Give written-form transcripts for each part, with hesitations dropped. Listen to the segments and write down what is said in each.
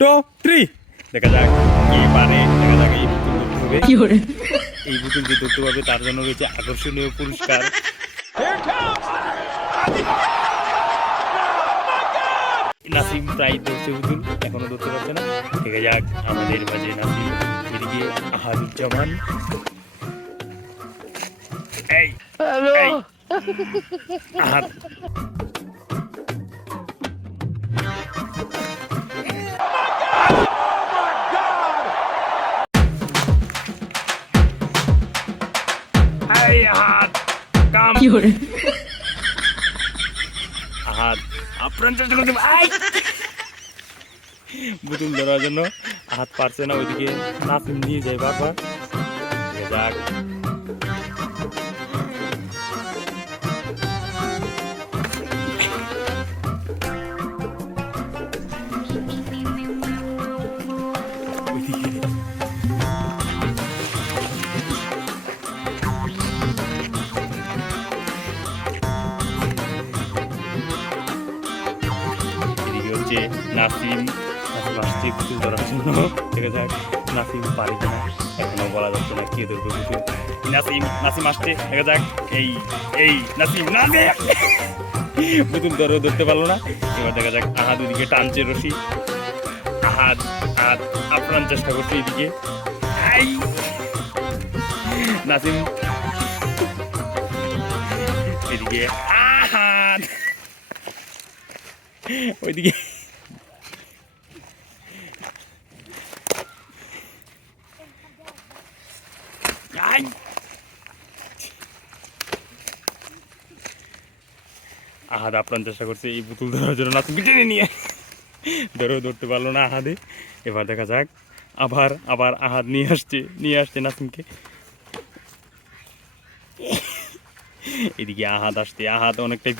2 3 দেখা যাক কি পারে, দেখা যাক এই বুতুল ধরতে হবে। এই বুতুল যে ধরতে পারবে তার জন্য রয়েছে আকর্ষণীয় পুরস্কার। নাসিম প্রায় ধরছে বুতুল, এখনো ধরতে পারছে না। দেখা যাক আমাদের মাঝে নাসিম, এদিকে আহাদুজ্জামান। এই এই আহাদ আহাদ কাম আহাদ আপ্রাণ চেষ্টা করতে বুতুল ধরার জন্য হাত পারছে না, ওইদিকে নাসিম নিয়ে যায় বারবার। যাক নাসিম আসছে বুতুল ধরার জন্য। দেখা যাক নাসিম পারে কিনা, এখনো বলা যাচ্ছে না কে ধরবে বুতুল। নাসিম আসছে, দেখা যাক এই নাসিম বুতুল ধরতে পারলো না। এবার দেখা যাক আহাদ ওইদিকে টানছে রশি, আহাদ আপ্রাণ চেষ্টা করছে এদিকে। নাসিম এদিকে আহাদ ওইদিকে আহাদ আপ্রাণ চেষ্টা করছে এই পুতুল ধরার জন্য, নাসিমকে টেনে নিয়ে ধরতে পারলো না আহাদে। এবার দেখা যাক আবার আহাদ নিয়ে আসছে নাসিমকে। এদিকে আহাদ আসছে, আহাদ অনেকটাই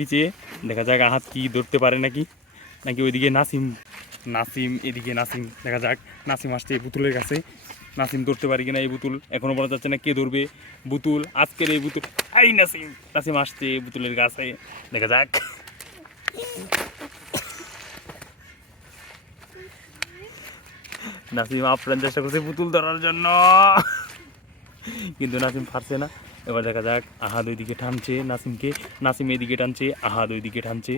পিছিয়ে। দেখা যাক আহাদ কি ধরতে পারে নাকি ওইদিকে নাসিম এদিকে নাসিম। দেখা যাক নাসিম আসছে এই পুতুলের কাছে, নাসিম ধরতে পারি কিনা এই বুতুল, এখনো বলা যাচ্ছে না কে ধরবে বুতুল আজকের এই বুতুল। নাসিম আসছে বুতুলের কাছে, দেখা যাক। নাসিম আপ্রাণ চেষ্টা করছে পুতুল ধরার জন্য, কিন্তু নাসিম পারছে না। এবার দেখা যাক আহাদ ওইদিকে টানছে নাসিমকে, নাসিম এদিকে টানছে, আহাদ ওইদিকে টানছে।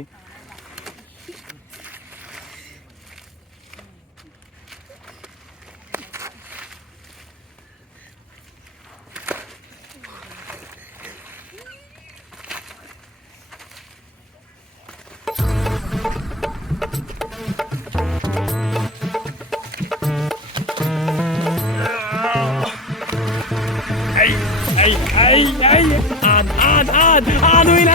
আদ ওই না